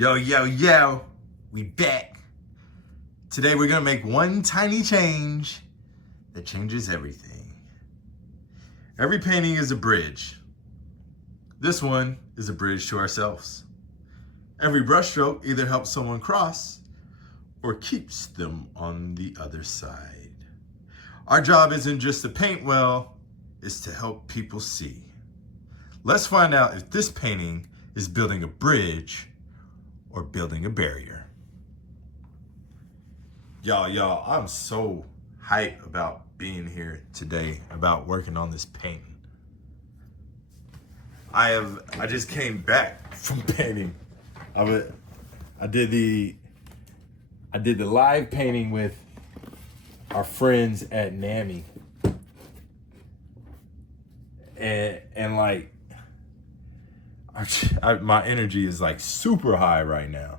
Yo, yo, yo, we back. Today we're gonna make one tiny change that changes everything. Every painting is a bridge. This one is a bridge to ourselves. Every brushstroke either helps someone cross or keeps them on the other side. Our job isn't just to paint well, it's to help people see. Let's find out if this painting is building a bridge or building a barrier. Y'all, I'm so hyped about being here today, about working on this painting. I just came back from painting. I did the live painting with our friends at NAMI. And like, my energy is like super high right now.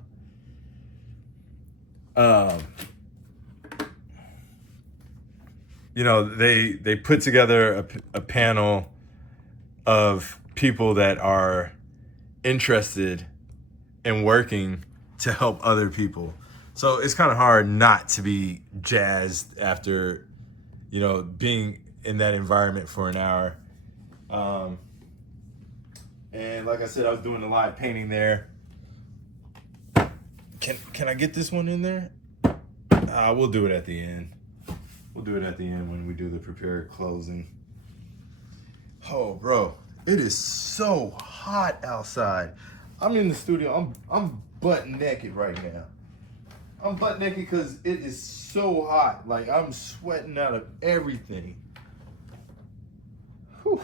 You know, they put together a panel of people that are interested in working to help other people. So it's kind of hard not to be jazzed after, you know, being in that environment for an hour. And like I said, I was doing a live painting there. Can I get this one in there? We'll do it at the end. We'll do it at the end when we do the prepared closing. Oh, bro, it is so hot outside. I'm in the studio. I'm butt naked right now. I'm butt naked because it is so hot. Like, I'm sweating out of everything. Whew.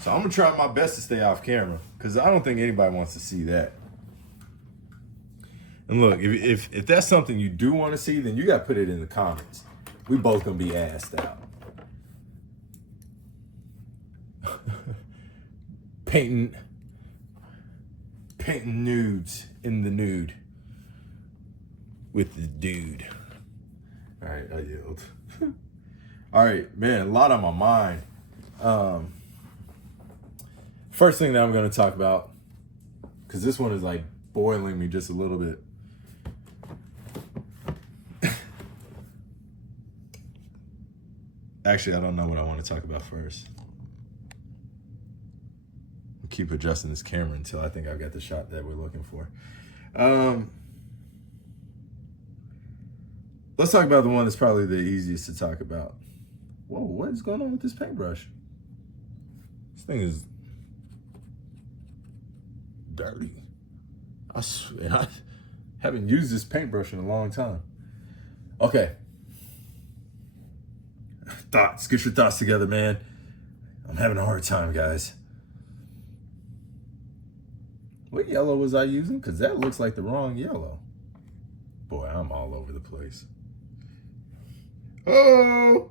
So I'm gonna try my best to stay off camera because I don't think anybody wants to see that. And look, if that's something you do want to see, then you gotta put it in the comments. We both gonna be asked out. Painting nudes in the nude with the dude. All right, I yelled. All right, man, a lot on my mind. First thing that I'm going to talk about, because this one is like boiling me just a little bit. Actually, I don't know what I want to talk about first. I'll keep adjusting this camera until I think I've got the shot that we're looking for. Let's talk about the one that's probably the easiest to talk about. Whoa, what is going on with this paintbrush? This thing is dirty. I swear, I haven't used this paintbrush in a long time. Okay. Thoughts, get your thoughts together, man. I'm having a hard time, guys. What yellow was I using? Because that looks like the wrong yellow. Boy, I'm all over the place. Oh!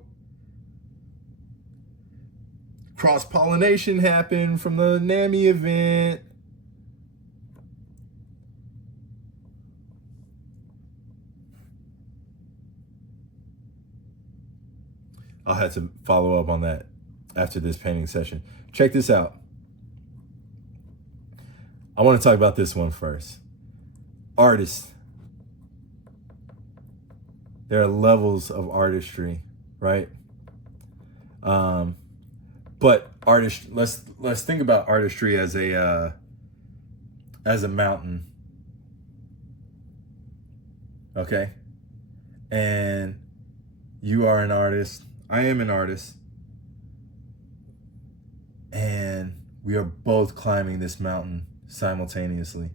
Cross-pollination happened from the NAMI event. I'll have to follow up on that after this painting session. Check this out. I want to talk about this one first. Artists. There are levels of artistry, right? But let's think about artistry as a mountain. Okay? And you are an artist. I am an artist. And we are both climbing this mountain simultaneously.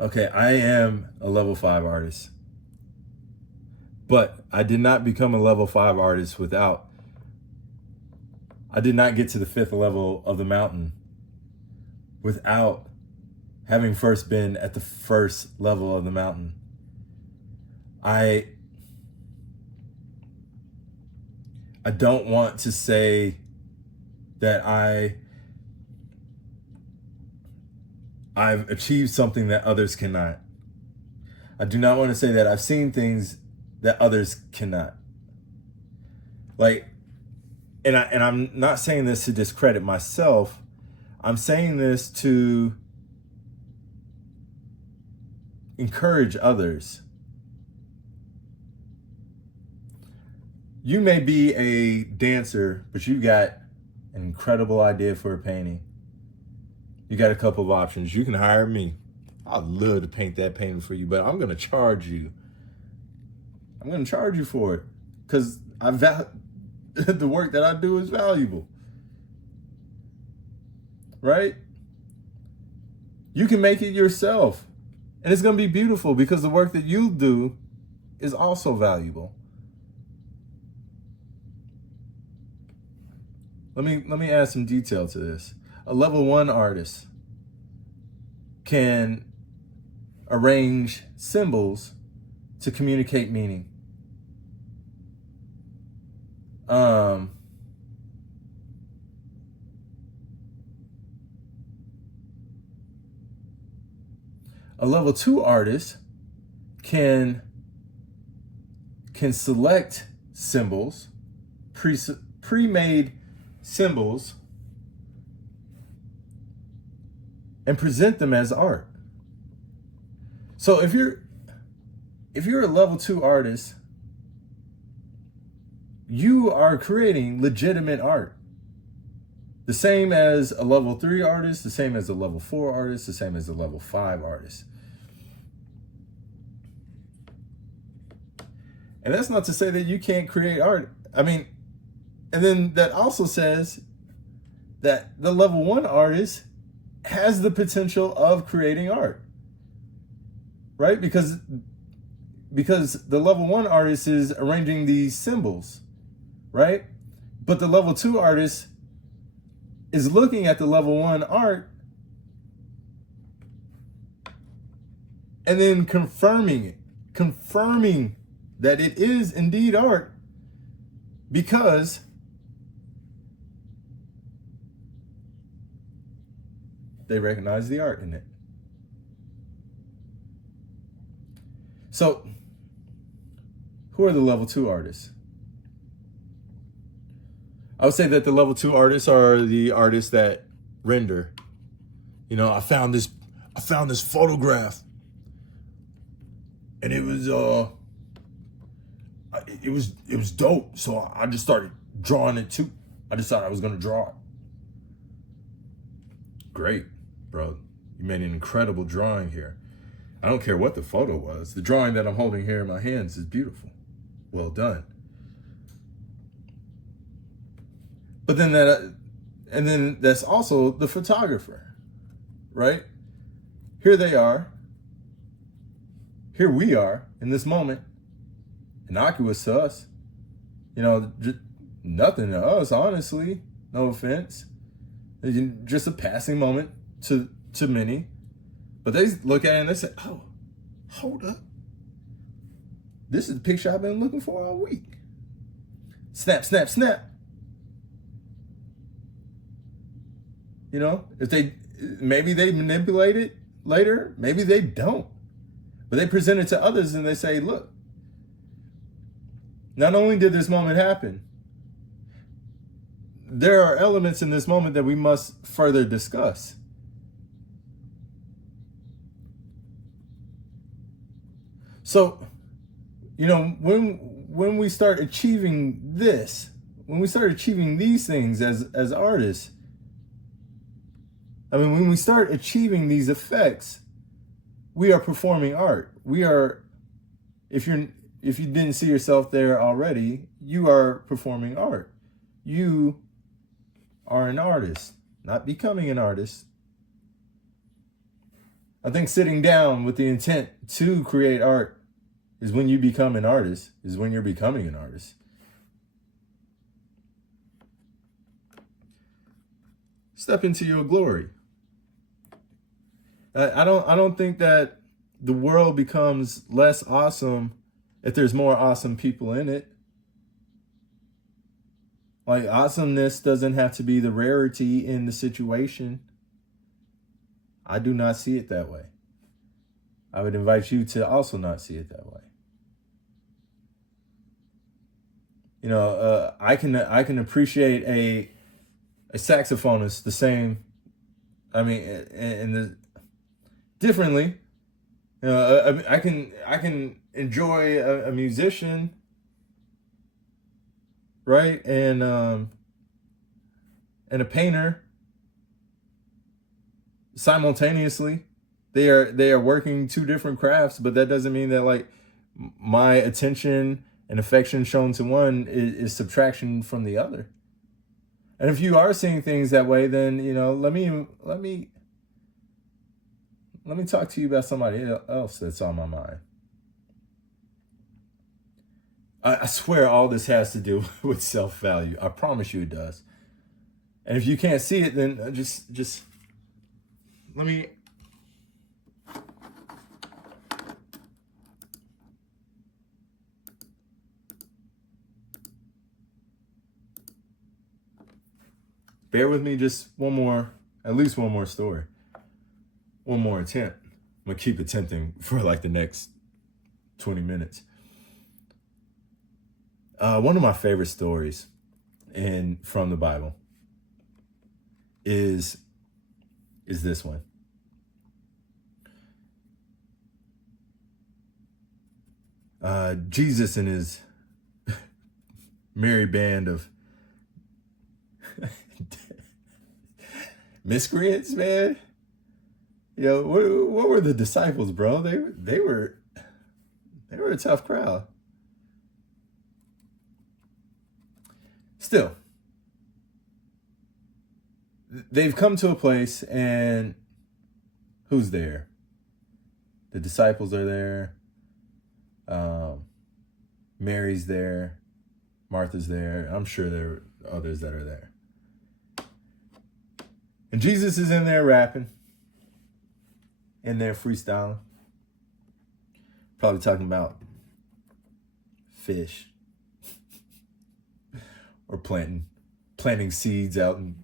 Okay, I am a level 5 artist. But I did not become a level 5 artist I did not get to the 5th level of the mountain without having first been at the first level of the mountain. I don't want to say that I've achieved something that others cannot. I do not want to say that I've seen things that others cannot. Like, and I'm not saying this to discredit myself. I'm saying this to encourage others. You may be a dancer, but you got an incredible idea for a painting. You got a couple of options. You can hire me. I'd love to paint that painting for you, but I'm going to charge you. I'm going to charge you for it because the work that I do is valuable. Right? You can make it yourself. And it's going to be beautiful because the work that you do is also valuable. Let me add some detail to this. A level 1 artist can arrange symbols to communicate meaning. A level 2 artist can select symbols, pre-made symbols, and present them as art. So if you're a level 2 artist, you are creating legitimate art. The same as a level 3 artist, the same as a level 4 artist, the same as a level 5 artist. And that's not to say that you can't create art. I mean, and then that also says that the level 1 artist has the potential of creating art, right? Because the level 1 artist is arranging these symbols, right? But the level 2 artist is looking at the level 1 art and then confirming that it is indeed art because they recognize the art in it. So, who are the level 2 artists? I would say that the level 2 artists are the artists that render. You know, I found this photograph, and it was dope. So I just started drawing it too. I decided I was gonna draw it. Great, bro. You made an incredible drawing here. I don't care what the photo was. The drawing that I'm holding here in my hands is beautiful. Well done. But then that's also the photographer, right? Here they are. Here we are in this moment, innocuous to us. You know, nothing to us, honestly. No offense. Just a passing moment to many. But they look at it and they say, oh, hold up. This is the picture I've been looking for all week. Snap, snap, snap. You know, maybe they manipulate it later, maybe they don't. But they present it to others and they say, look, not only did this moment happen, there are elements in this moment that we must further discuss. So, you know, when we start achieving this, when we start achieving these things as artists, I mean, when we start achieving these effects, we are performing art. We are, if you didn't see yourself there already, you are performing art. You are an artist, not becoming an artist. I think sitting down with the intent to create art is when you become an artist, is when you're becoming an artist. Step into your glory. I don't think that the world becomes less awesome if there's more awesome people in it. Like, awesomeness doesn't have to be the rarity in the situation. I do not see it that way. I would invite you to also not see it that way. I can appreciate a saxophonist the same. I mean, differently. I can enjoy a musician, right, and a painter simultaneously. They are working two different crafts, but that doesn't mean that like my attention and affection shown to one is subtraction from the other. And if you are seeing things that way, then let me talk to you about somebody else that's on my mind. I swear all this has to do with self-value. I promise you it does. And if you can't see it, then just let me. Bear with me just at least one more story. One more attempt. I'm going to keep attempting for like the next 20 minutes. One of my favorite stories from the Bible is this one. Jesus and his merry band of miscreants, man. What were the disciples, bro? They were a tough crowd. Still, they've come to a place, and who's there? The disciples are there. Mary's there. Martha's there. I'm sure there are others that are there. And Jesus is in there rapping, in there freestyling, probably talking about fish or planting seeds out, and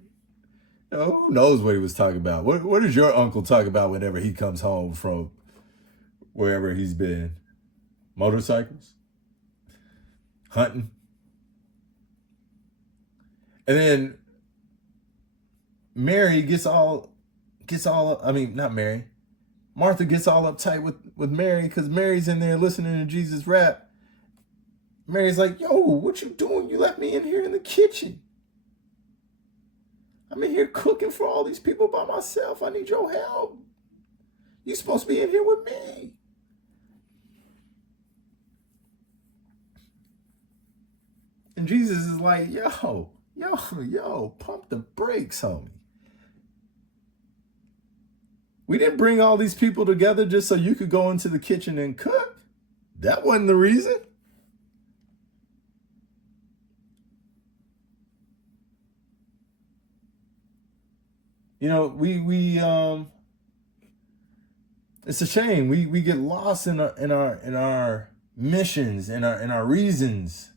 who knows what he was talking about. What does your uncle talk about whenever he comes home from wherever he's been? Motorcycles, hunting. And then Mary Martha gets all uptight with Mary because Mary's in there listening to Jesus rap. Mary's like, yo, what you doing? You left me in here in the kitchen. I'm in here cooking for all these people by myself. I need your help. You supposed to be in here with me. And Jesus is like, yo, pump the brakes, homie. We didn't bring all these people together just so you could go into the kitchen and cook. That wasn't the reason. We it's a shame. We get lost in our missions, in our reasons.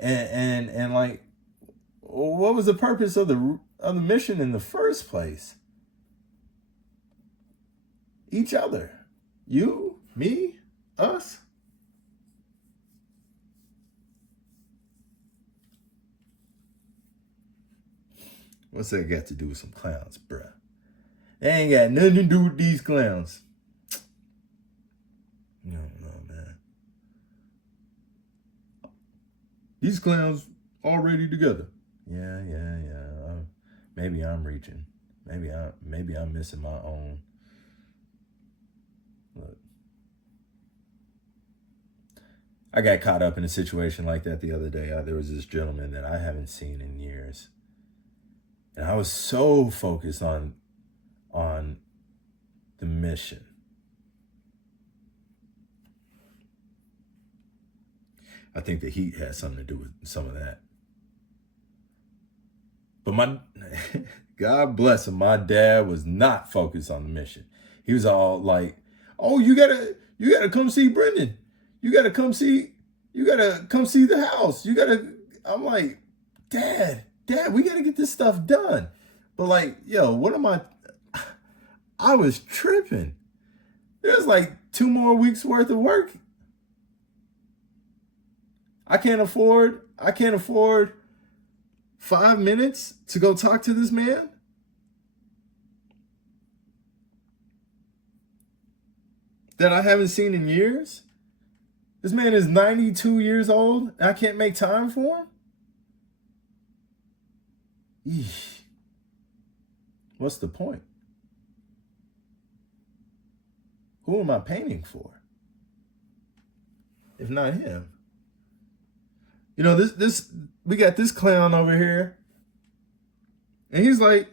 And like, what was the purpose of the mission in the first place? Each other. You, me, us. What's that got to do with some clowns, bruh? They ain't got nothing to do with these clowns. No, man. These clowns already together. Yeah. Maybe I'm reaching. Maybe I'm missing my own. Look. I got caught up in a situation like that the other day. There was this gentleman that I haven't seen in years. And I was so focused on the mission. I think the heat has something to do with some of that. But God bless him, my dad was not focused on the mission. He was all like, oh, you gotta come see Brendan. You gotta come see the house. I'm like, Dad, we gotta get this stuff done. But like, yo, I was tripping. There's like 2 more weeks worth of work. I can't afford I can't afford 5 minutes to go talk to this man? That I haven't seen in years? This man is 92 years old and I can't make time for him? Eesh. What's the point? Who am I painting for? If not him. You know, this we got this clown over here. And he's like,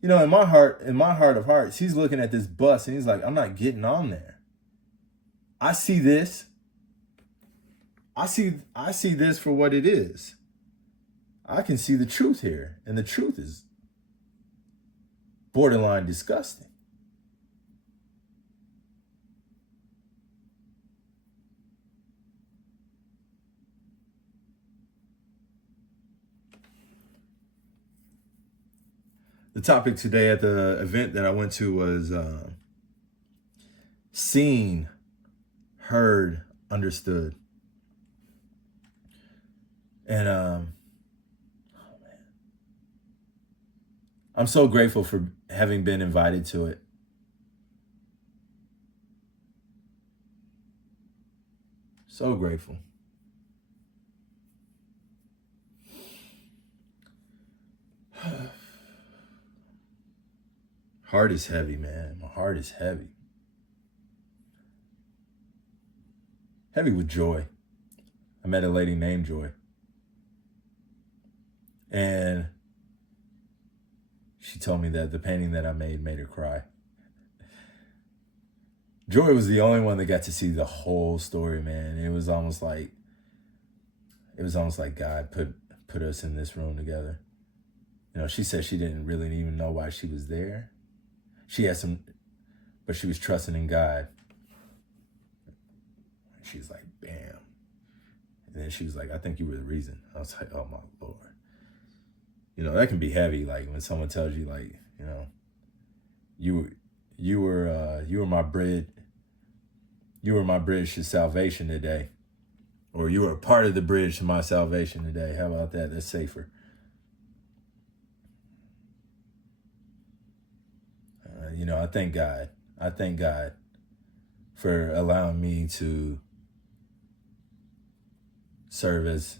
you know, in my heart of hearts, he's looking at this bus and he's like, I'm not getting on there. I see this. I see this for what it is. I can see the truth here, and the truth is borderline disgusting. The topic today at the event that I went to was seen, heard, understood. And oh man, I'm so grateful for having been invited to it. So grateful. Heart is heavy, man. My heart is heavy. Heavy with joy. I met a lady named Joy. And she told me that the painting that I made her cry. Joy was the only one that got to see the whole story, man. It was almost like God put us in this room together. You know, she said she didn't really even know why she was there. She had but she was trusting in God. She's like, bam. And then she was like, I think you were the reason. I was like, oh my Lord. You know, that can be heavy. Like when someone tells you, like, you know, you were my bridge. You were my bridge to salvation today. Or you were a part of the bridge to my salvation today. How about that? That's safer. You know, I thank God. I thank God for allowing me to serve as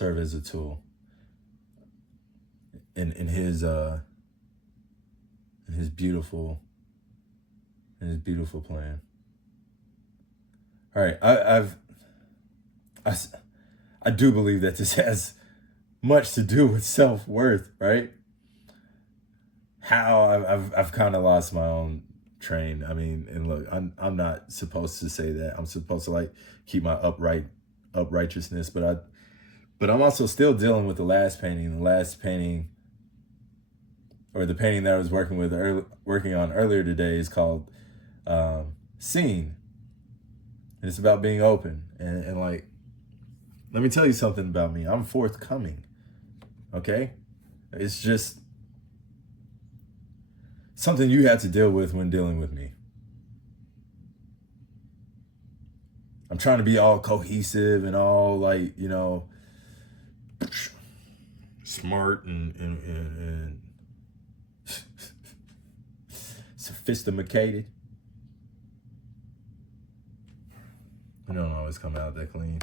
a tool in his beautiful plan. All right, I do believe that this has much to do with self-worth, right? How I've kind of lost my own train. I mean, and look, I'm not supposed to say that. I'm supposed to like keep my uprightness, but I'm also still dealing with the last painting. The last painting, or the painting that I was working on earlier today, is called Seen. And it's about being open. And like, let me tell you something about me. I'm forthcoming. Okay? It's just something you have to deal with when dealing with me. I'm trying to be all cohesive and all like, you know, smart and sophisticated. I don't always come out that clean.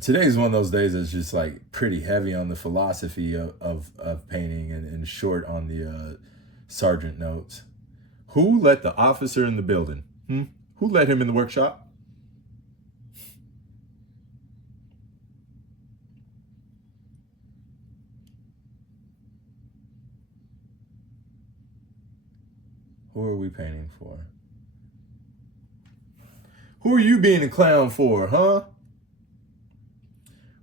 Today is one of those days that's just like pretty heavy on the philosophy of painting and short on the sergeant notes. Who let the officer in the building? Who let him in the workshop? Who are we painting for? Who are you being a clown for, huh?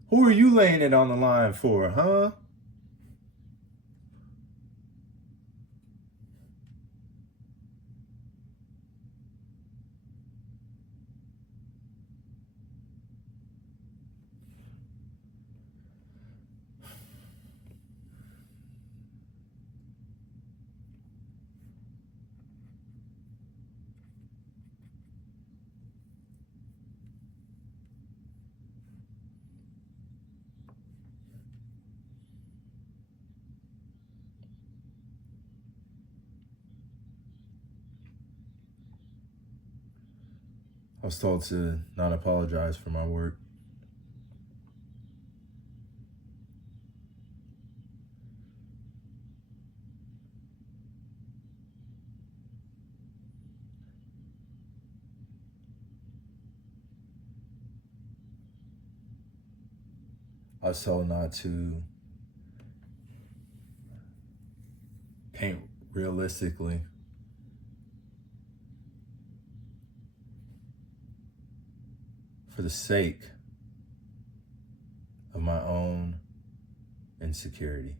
Who are you laying it on the line for, huh? was told to not apologize for my work. I was told not to paint realistically. For the sake of my own insecurity.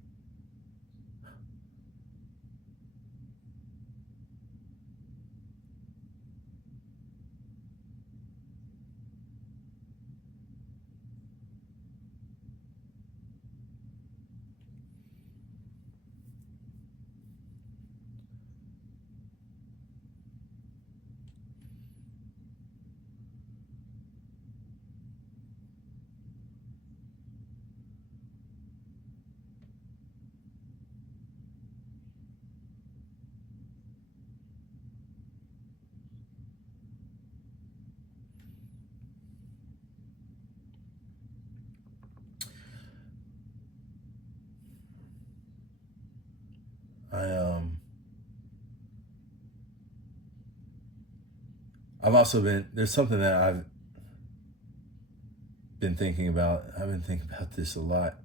I've also there's something that I've been thinking about. I've been thinking about this a lot.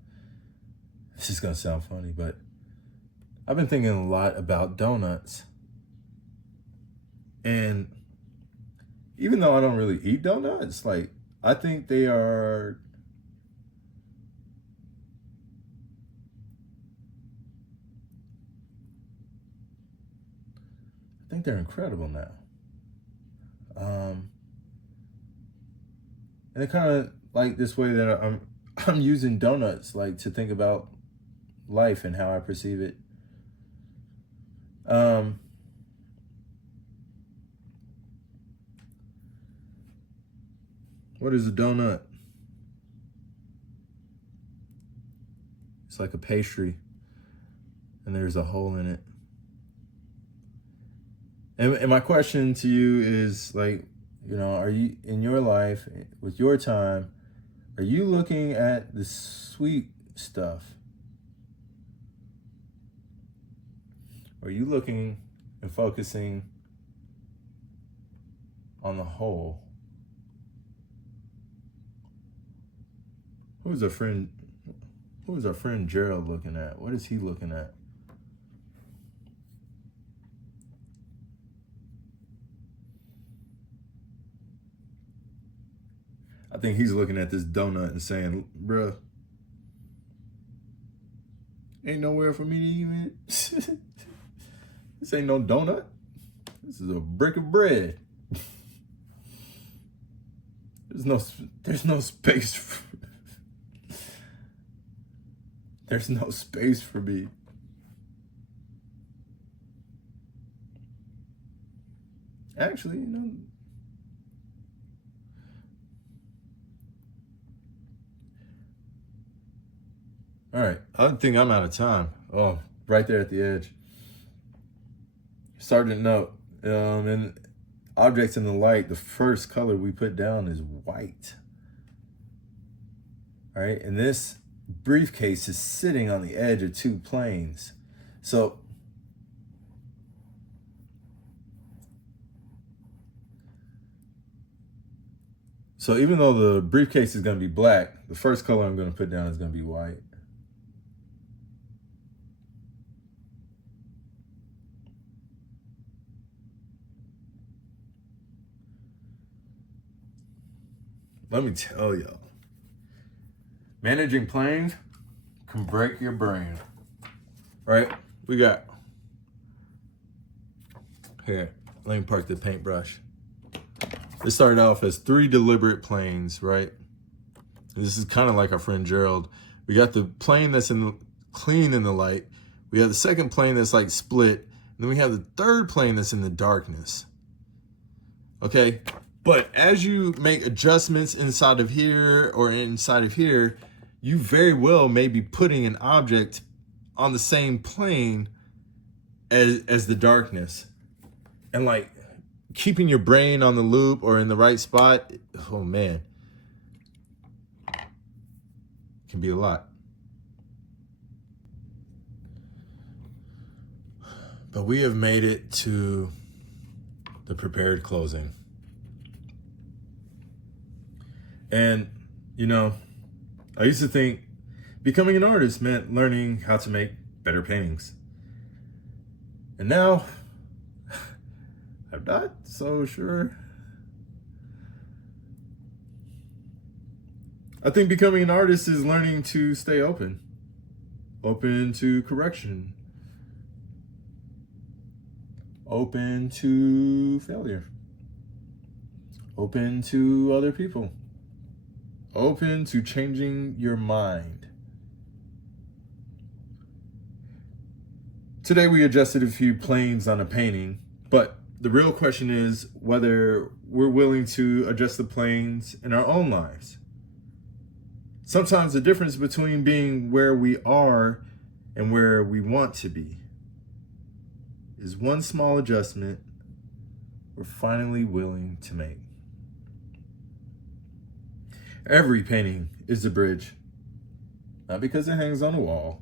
This is gonna sound funny, but I've been thinking a lot about donuts. And even though I don't really eat donuts, like, I think they are they're incredible now. And it kind of like this way that I'm using donuts, like, to think about life and how I perceive it. What is a donut? It's like a pastry, and there's a hole in it. And my question to you is, like, you know, are you, in your life, with your time, are you looking at the sweet stuff? Or are you looking and focusing on the whole? Who's our friend Gerald looking at? What is he looking at? I think he's looking at this donut and saying, bruh, ain't nowhere for me to even this ain't no donut. This is a brick of bread. There's no space for, there's no space for me. Actually, you know, all right, I think I'm out of time. Oh, right there at the edge. Sergeant note, and objects in the light, the first color we put down is white. All right, and this briefcase is sitting on the edge of two planes. So even though the briefcase is going to be black, the first color I'm going to put down is going to be white. Let me tell y'all, managing planes can break your brain. All right, we got, here, let me park the paintbrush. This started off as 3 deliberate planes, right? And this is kind of like our friend Gerald. We got the plane that's clean in the light. We have the second plane that's like split. And then we have the third plane that's in the darkness. Okay? But as you make adjustments inside of here or inside of here, you very well may be putting an object on the same plane as the darkness. And like, keeping your brain on the loop or in the right spot, oh man, can be a lot. But we have made it to the prepared closing. And, you know, I used to think becoming an artist meant learning how to make better paintings. And now, I'm not so sure. I think becoming an artist is learning to stay open to correction, open to failure, open to other people, open to changing your mind. Today we adjusted a few planes on a painting, but the real question is whether we're willing to adjust the planes in our own lives. Sometimes the difference between being where we are and where we want to be is one small adjustment we're finally willing to make. Every painting is a bridge, not because it hangs on a wall,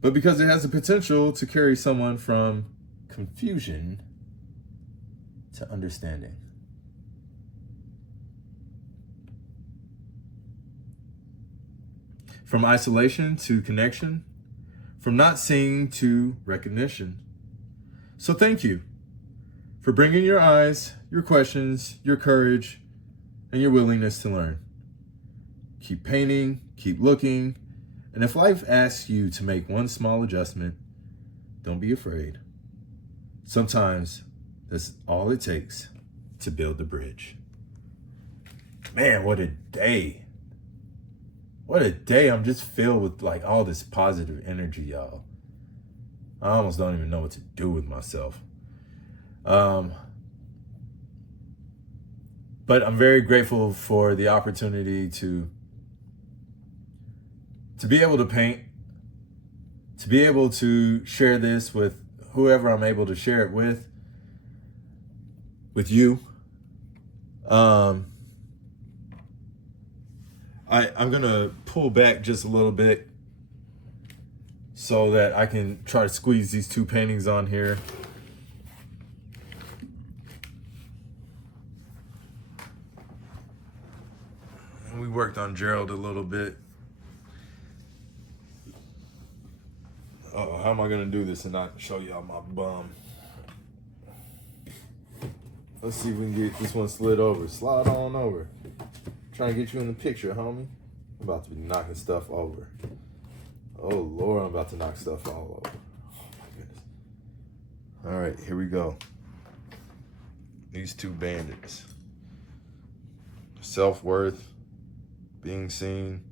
but because it has the potential to carry someone from confusion to understanding. From isolation to connection, from not seeing to recognition. So thank you for bringing your eyes, your questions, your courage, and your willingness to learn. Keep painting, keep looking, and if life asks you to make one small adjustment, don't be afraid. Sometimes that's all it takes to build the bridge. Man, what a day. What a day. I'm just filled with like all this positive energy, y'all. I almost don't even know what to do with myself. But I'm very grateful for the opportunity to be able to paint, to be able to share this with whoever I'm able to share it with you. I'm gonna pull back just a little bit so that I can try to squeeze these two paintings on here. And we worked on Gerald a little bit. Uh-oh, how am I gonna do this and not show y'all my bum? Let's see if we can get this one slid over. Slide on over. Trying to get you in the picture, homie. I'm about to be knocking stuff over. Oh Lord, I'm about to knock stuff all over. Oh my goodness. All right, here we go. These two bandits. Self-worth, being seen.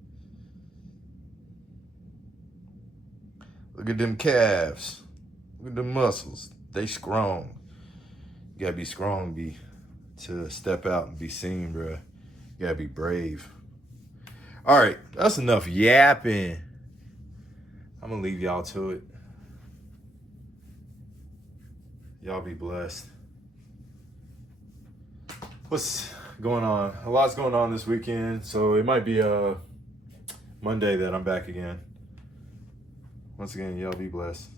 Look at them calves. Look at them muscles. They strong. You gotta be strong to step out and be seen, bruh. You gotta be brave. All right, that's enough yapping. I'm gonna leave y'all to it. Y'all be blessed. What's going on? A lot's going on this weekend, so it might be a Monday that I'm back again. Once again, y'all be blessed.